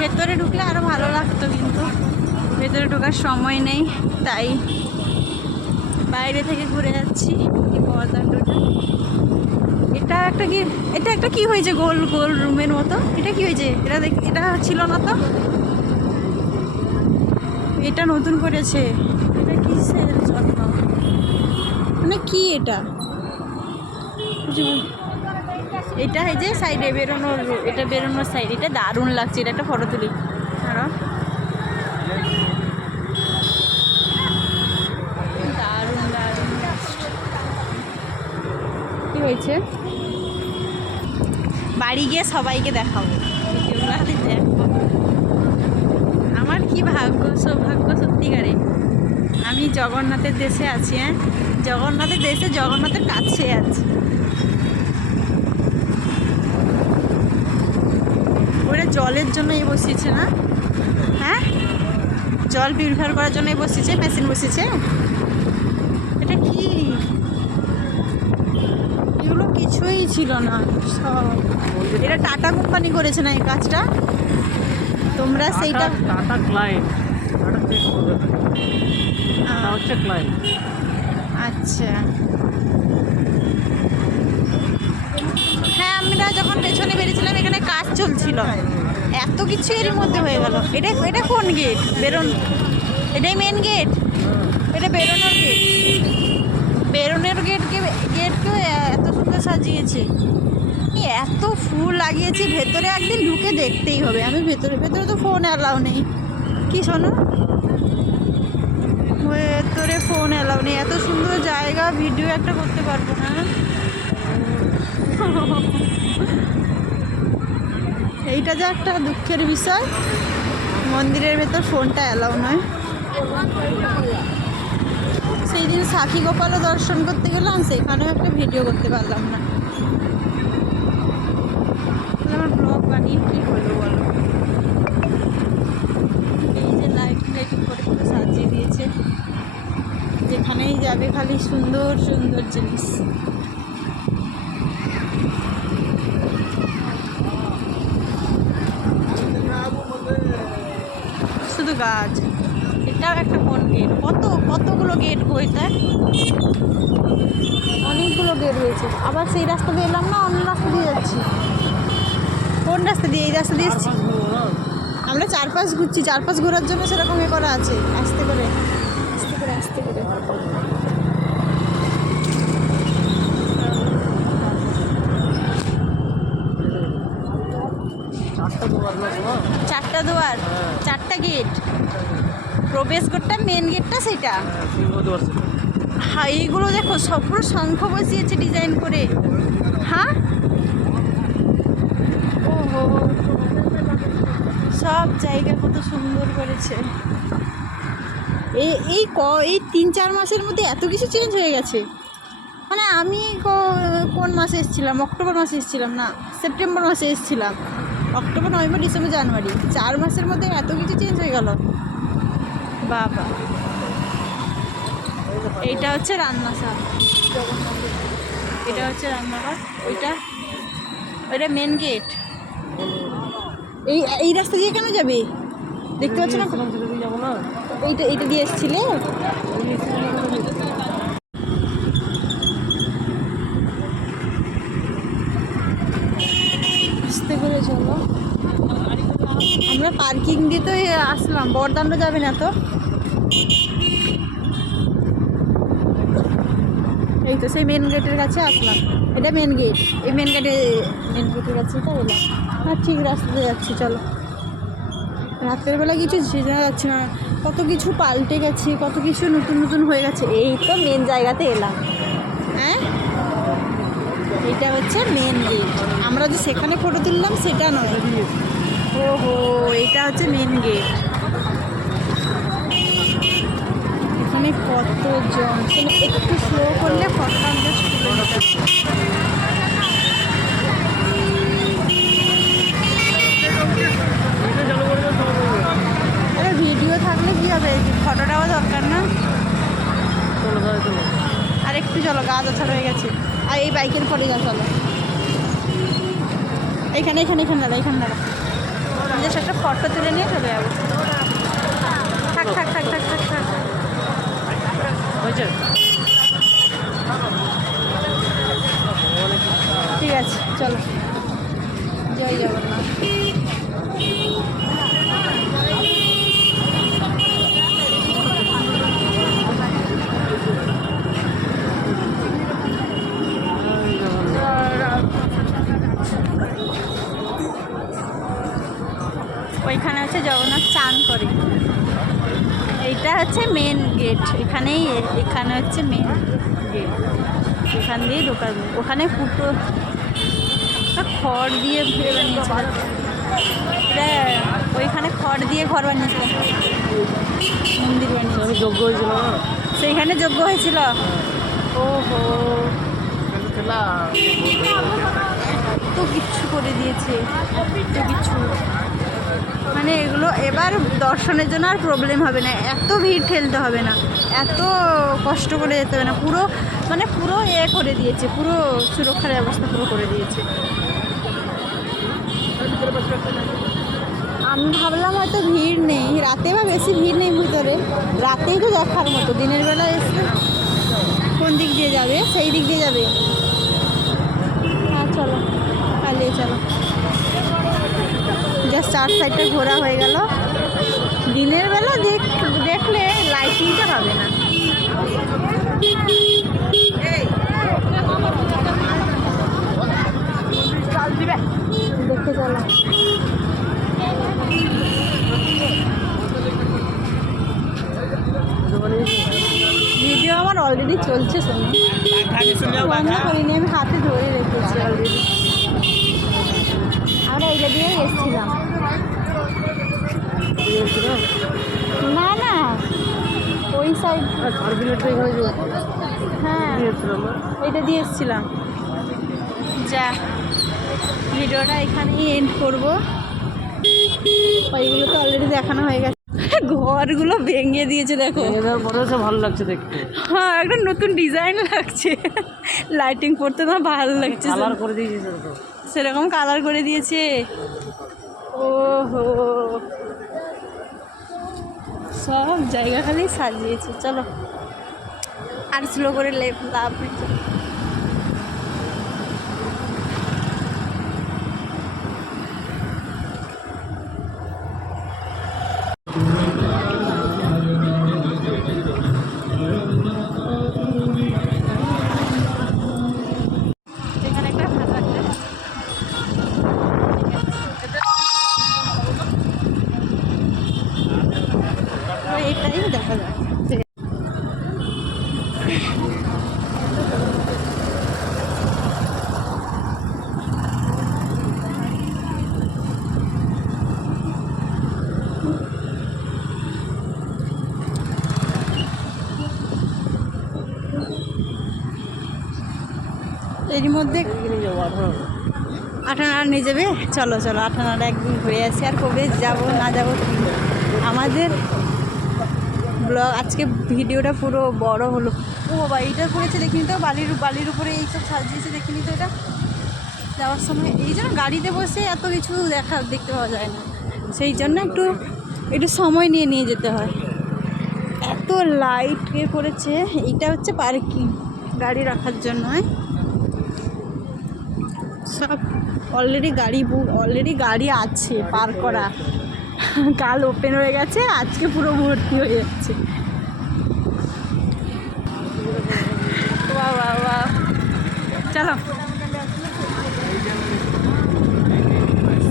ভেতরে ঢুকলে আরো ভালো লাগতো, কিন্তু ভেতরে ঢোকার সময় নেই, তাই বাইরে থেকে ঘুরে যাচ্ছি। এই বরদান্ডটা, এটা একটা কি হয়েছে গোল গোল রুমের মতো, এটা কি হয়েছে? এটা ছিল না তো, এটা নতুন করেছে। এটা কিসের জন্য, মানে কি এটা? এটা এই যে সাইডে বেরোনোর, এটা বেরোনোর সাইড, এটা দারুণ লাগছে। এটা একটা ফটো তুলি। দারুণ দারুণ কি হয়েছে, বাড়ি গিয়ে সবাইকে দেখাবো ভিডিওগুলো। দেখো আমার কি ভাগ্য, সৌভাগ্য সত্যিকারে। আমি জগন্নাথের দেশে আছি। হ্যাঁ, জগন্নাথের দেশে, জগন্নাথের কাছে আছি। ওরা জলের জন্যই বসিয়েছে না? হ্যাঁ, জল পিউরিফাই করার জন্যই বসিয়েছে, মেশিন বসিয়েছে। এটা কি, এগুলো কিছুই ছিল না সব। এটা টাটা কোম্পানি করেছে না এই কাজটা? তোমরা সেইটা টাটা ক্লায়েন্ট, টাটা হচ্ছে ক্লায়েন্ট। আচ্ছা, হ্যাঁ, আমরা যখন পেছনে বেরিয়েছিলাম এখানে কাজ চলছিল, এত কিছু এর মধ্যে হয়ে গেল। এটা কোন গেট? এটাই মেন গেট? এটা বেরোনোর গেট? বেরোনোর গেটকেও এত সুন্দর সাজিয়েছে, এত ফুল লাগিয়েছে। ভেতরে একদিন ঢুকে দেখতেই হবে। আমি ভেতরে তো ফোন অ্যালাউ নেই। কি শোনো, ভেতরে ফোন অ্যালাউ নেই। এত সুন্দর জায়গা, ভিডিও একটা করতে পারবো না। এইটা যে একটা দুঃখের বিষয়, মন্দিরের ভেতর ফোনটা অ্যালাউ নয়। সেই দিন সাক্ষী গোপালও দর্শন করতে গেলাম, সেখানেও একটা ভিডিও করতে পারলাম না। আমার ব্লগ বানিয়ে কী হলো বলো? এই যে লাইটিং করে পুরো সাজিয়ে দিয়েছে, যেখানেই যাবে খালি সুন্দর সুন্দর জিনিস। শুধু গাছ। এটাও একটা কোন গেট? কতগুলো গেট বইটা, অনেকগুলো গেট রয়েছে। আবার সেই রাস্তা দিয়ে এলাম না, অন্য রাস্তা দিয়ে যাচ্ছি। কোন রাস্তা দিয়ে? এই রাস্তা দিয়ে এসছি আমরা। চারপাশ ঘুরছি, চারপাশ ঘোরার জন্য সেরকম এ করা আছে। আস্তে করে আস্তে করে আস্তে করে। চারটা দুয়ার, চারটা গেট। প্রবেশ গেটটা, মেন গেটটা সেটা। হ্যাঁ, এইগুলো দেখো সব পুরো শঙ্খ বসিয়েছে ডিজাইন করে। হ্যাঁ, ওহো, সব জায়গা কত সুন্দর করেছে। এই 3-4 মাসের মধ্যে এত কিছু চেঞ্জ হয়ে গেছে। মানে আমি কোন মাসে এসেছিলাম? অক্টোবর মাসে এসেছিলাম না, সেপ্টেম্বর মাসে এসেছিলাম। অক্টোবর, নভেম্বর, ডিসেম্বর, জানুয়ারি, 4 মাসের মধ্যে এত কিছু চেঞ্জ হয়ে গেল। বাবা, এইটা হচ্ছে রান্নাশাল, এটা হচ্ছে রান্নাঘর। ওইটা মেন গেট। এই রাস্তা দিয়ে কেন যাবে? দেখতে পাচ্ছ না? এইটা দিয়ে এসেছিলে? আস্তে করে চলো। আমরা পার্কিং দিয়ে তো আসলাম, বরদান্ড যাবে না তো? এই তো সেই মেন গেটের কাছে আসলাম। এটা মেন গেট। এই মেন গেটের কাছে তো এলাম। হ্যাঁ, ঠিক রাস্তাতে যাচ্ছি, চলো। রাতের বেলা কিছু চেনা যাচ্ছে না, কত কিছু পাল্টে গেছে, কত কিছু নতুন নতুন হয়ে গেছে। এই তো মেন জায়গাতে এলাম। হ্যাঁ, এটা হচ্ছে মেন গেট। আমরা যে সেখানে ফটো তুললাম সেটা নয়। ওহো, এটা হচ্ছে মেন গেট। এখানে কতজন, একটু স্লো করলে ফটোটা আমরা তুলে নিতাম। আরে ভিডিও থাকলে কি হবে, ফটোটাও দরকার না? আর একটু চলো, গা দোছা রয়ে গেছে। আর এই বাইকের পরে যা, চলো। এখানে এখানে এখানে দাঁড়া, এখানে দাঁড়া। জাস্ট একটা ফটো তুলে নিয়ে চলে যাবো। থাক থাক থাক থাক থাক থাক। হয়েছে? ঠিক আছে চলো, জয় জগন্নাথ। ওইখানে হচ্ছে জগন্নাথ চান করে। এইটা হচ্ছে মেন গেট, এখানেই এখানে হচ্ছে মেন গেট, এখান দিয়েই ঢোকাবে। ওখানে ফুটো খড় দিয়ে ঘিরে বানিয়েছিল, এটা ওইখানে খড় দিয়ে ঘর বানিয়েছিল, মন্দির বানিয়েছিল। আমি যোগ্য হয়েছিল না, সেইখানে যজ্ঞ হয়েছিল। ওহো, তো কিচ্ছু করে দিয়েছে, তো কিছু মানে এগুলো এবার দর্শনের জন্য আর প্রবলেম হবে না, এত ভিড় ঠেলতে হবে না, এত কষ্ট করে যেতে হবে না, পুরো মানে পুরো করে দিয়েছে, পুরো সুরক্ষার ব্যবস্থা পুরো করে দিয়েছে। আমি ভাবলাম হয়তো ভিড় নেই, রাতে বা বেশি ভিড় নেই ভিতরে, রাতেই তো দেখার মতো, দিনের বেলা এসে কোন দিক দিয়ে যাবে, সেই দিক দিয়ে যাবে। হ্যাঁ চলো, পালিয়ে চলো। জাস্ট 4 সাইডটা ঘোরা হয়ে গেল। দিনের বেলা দেখলে লাইটিংটা হবে না। দেখতে চলো। ভিডিও আমার অলরেডি চলছে, শুনি বন্ধ করিনি, আমি হাতে ধরে রেখেছি অলরেডি। আমরা এইটা দিয়েই এসেছিলাম। না না, ওই সাইড, হ্যাঁ এইটা দিয়ে এসেছিলাম। যা, ভিডিওটা এখানেই এন্ড করবো। ওইগুলো তো অলরেডি দেখানো হয়ে গেছে। ঘরগুলো ভেঙে দিয়েছে দেখো, ভালো লাগছে দেখতে। হ্যাঁ একটা নতুন ডিজাইন লাগছে, লাইটিং পড়তে না ভালো লাগছে, কালার করে দিয়েছে, সেরকম কালার করে দিয়েছে। ওহো, সব জায়গা খালি সাজিয়েছে। চলো আর স্লো করে লাভ নেই। এখানে একটা ভাত আছে, এটাই দেখা যাচ্ছে। এর মধ্যে আঠানার নিয়ে যাবে। চলো চলো, আঠানার একদিন ঘুরে আসি। আর কবে যাব না যাব, আমাদের ব্লগ আজকে ভিডিওটা পুরো বড় হলো। ও বাবা, এইটা করেছে দেখিনি তো, বালির উপরে এইসব সাজিয়েছে দেখিনি তো। এটা যাওয়ার সময় এই জন্য গাড়িতে বসে এত কিছু দেখতে পাওয়া যায় না, সেই জন্য একটু সময় নিয়ে যেতে হয়। এত লাইট করেছে, এইটা হচ্ছে পার্কিং, গাড়ি রাখার জন্য। সব অলরেডি গাড়ি আছে পার্ক করা, কাল ওপেন হয়ে গেছে, আজকে পুরো ভর্তি হয়ে যাচ্ছে। বাহ বাহ বাহ, চলো।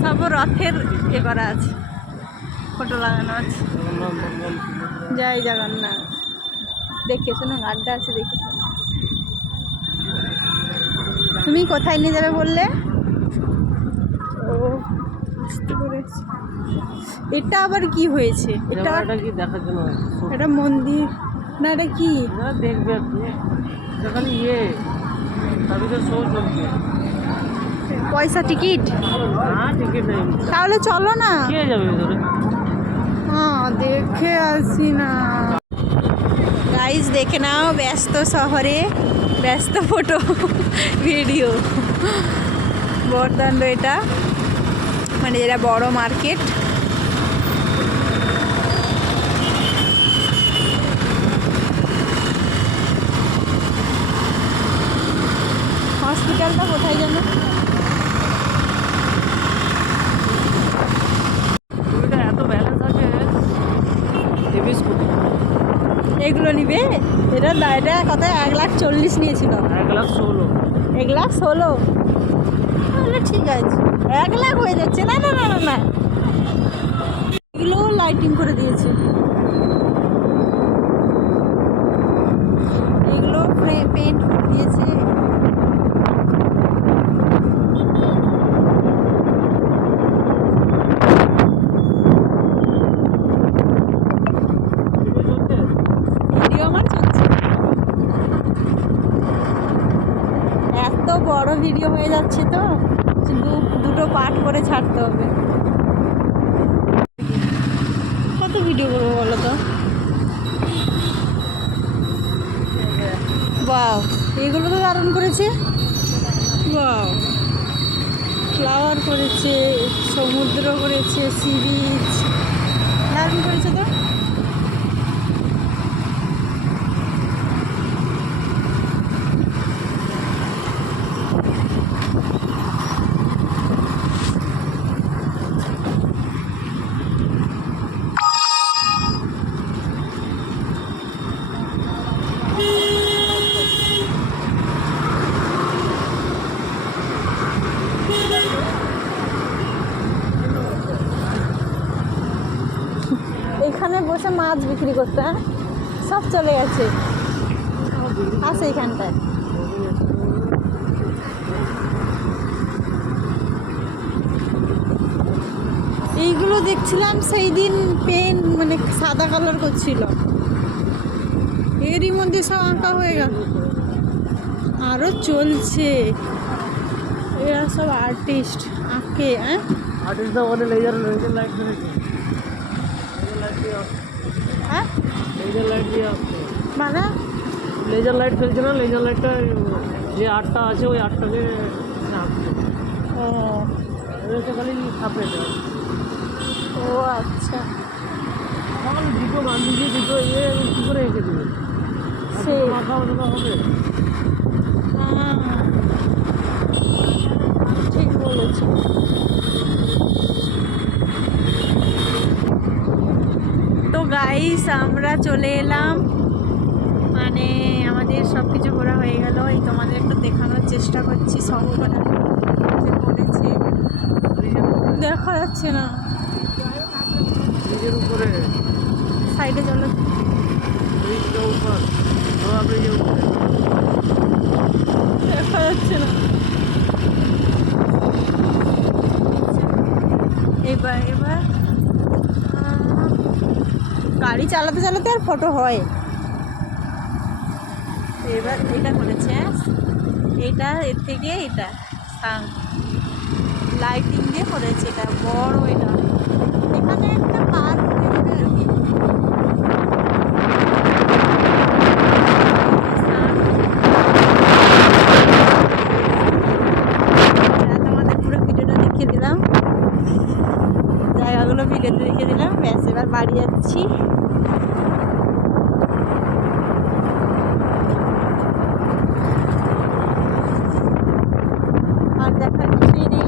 সব রথের করা আছে, ফটো লাগানো আছে। জয় জগন্নাথ, দেখে শোনো, আড্ডা আছে, দেখে শোনো। তুমি কোথায় নিয়ে যাবে বললে? ও বুঝতে পেরেছি। এটা আবার কি হয়েছে? এটা কি দেখার জন্য? এটা মন্দির না, এটা কি দেখবে এখানে ইয়ে শো চলছে। পয়সা টিকিট? হ্যাঁ টিকিট নেই, তাহলে চলো না, কে যাবে ধরে? হ্যাঁ দেখে আসি না। গাইজ দেখে নাও, ব্যস্ত শহরে ব্যস্ত ফটো ভিডিও বরদণ্ড এটা। মানে যেটা বড় মার্কেট। হসপিটালটা কোথায় যেন? স্কুটিটা এত ব্যালেন্স আছে, হেভি স্কুটি। এগুলো নিবে? এটা কত, 1,40,000 নিয়েছিল। 1,16,000। 1,16,000? তাহলে ঠিক আছে, 1,00,000 হয়ে যাচ্ছে। না না না না না, এগুলো লাইটিং করে দিয়েছে, এগুলো পেন্ট করে দিয়েছে। ভিডিও আমার চলছে, এত বড় ভিডিও হয়ে যাচ্ছে তো দুটো পার্ট করে ছাড়তে হবে। কত ভিডিও করবো বলো তো? বাও, এগুলো তো দারুণ করেছে। বাও, ফ্লাওয়ার করেছে, সমুদ্র করেছে, সি বিচ, দারুণ করেছে তো। এখানে বসে মাছ বিক্রি করতে, হ্যাঁ? সব চলে গেছে, আছে এখানটায়। এইগুলো দেখছিলাম সেই দিন, পেন মানে সাদা কালার করছিল, এরই মধ্যে সব আঁকা হয়ে গেল। আরও চলছে, এরা সব আর্টিস্ট আঁকে। হ্যাঁ, आर्टिस्ट तो वाले लेजर लेजर लाइट धरेছে, लेजर लाइट দিয়ে হ্যাঁ लेजर लाइट দিয়ে আসছে। মানে লেজার লাইট ফেলছে না, লেজার লাইটটা যে আটটা আছে ওই আটটাকে আঁকছে। ও এদেরকে খালি ছাপে দেয়। ও আচ্ছা, তখন দুটো গান্ধীজি দুটো ইয়ে কী করে এঁকে দেবে? সেই মাখা মাখা হবে। হ্যাঁ, ঠিক বলেছি। তো গাইস, আমরা চলে এলাম, মানে আমাদের সব কিছু ঘোরা হয়ে গেল। এই তোমাদের একটু দেখানোর চেষ্টা করছি সবকটা যে করেছে, দেখা যাচ্ছে না। ব্রিজের উপরে, সাইডে চলো, ব্রিজের উপর, ধোয়া ব্রিজের উপরে। দেখা যাচ্ছে না। এবার এবার গাড়ি চালাতে চালাতে আর ফটো হয়। এবার এটা করেছে, এটা এর থেকে এটা লাইটিং দিয়ে করেছে, এটা বড়। এটা এখানে একটা পার্ক হয়ে যাবে আর কি। তোমাদের পুরো ভিডিওটা দেখিয়ে দিলাম, জায়গাগুলো ভিডিওতে দেখিয়ে দিলাম। ব্যাস, এবার বাড়ি যাচ্ছি। আর দেখার কিছুই নেই।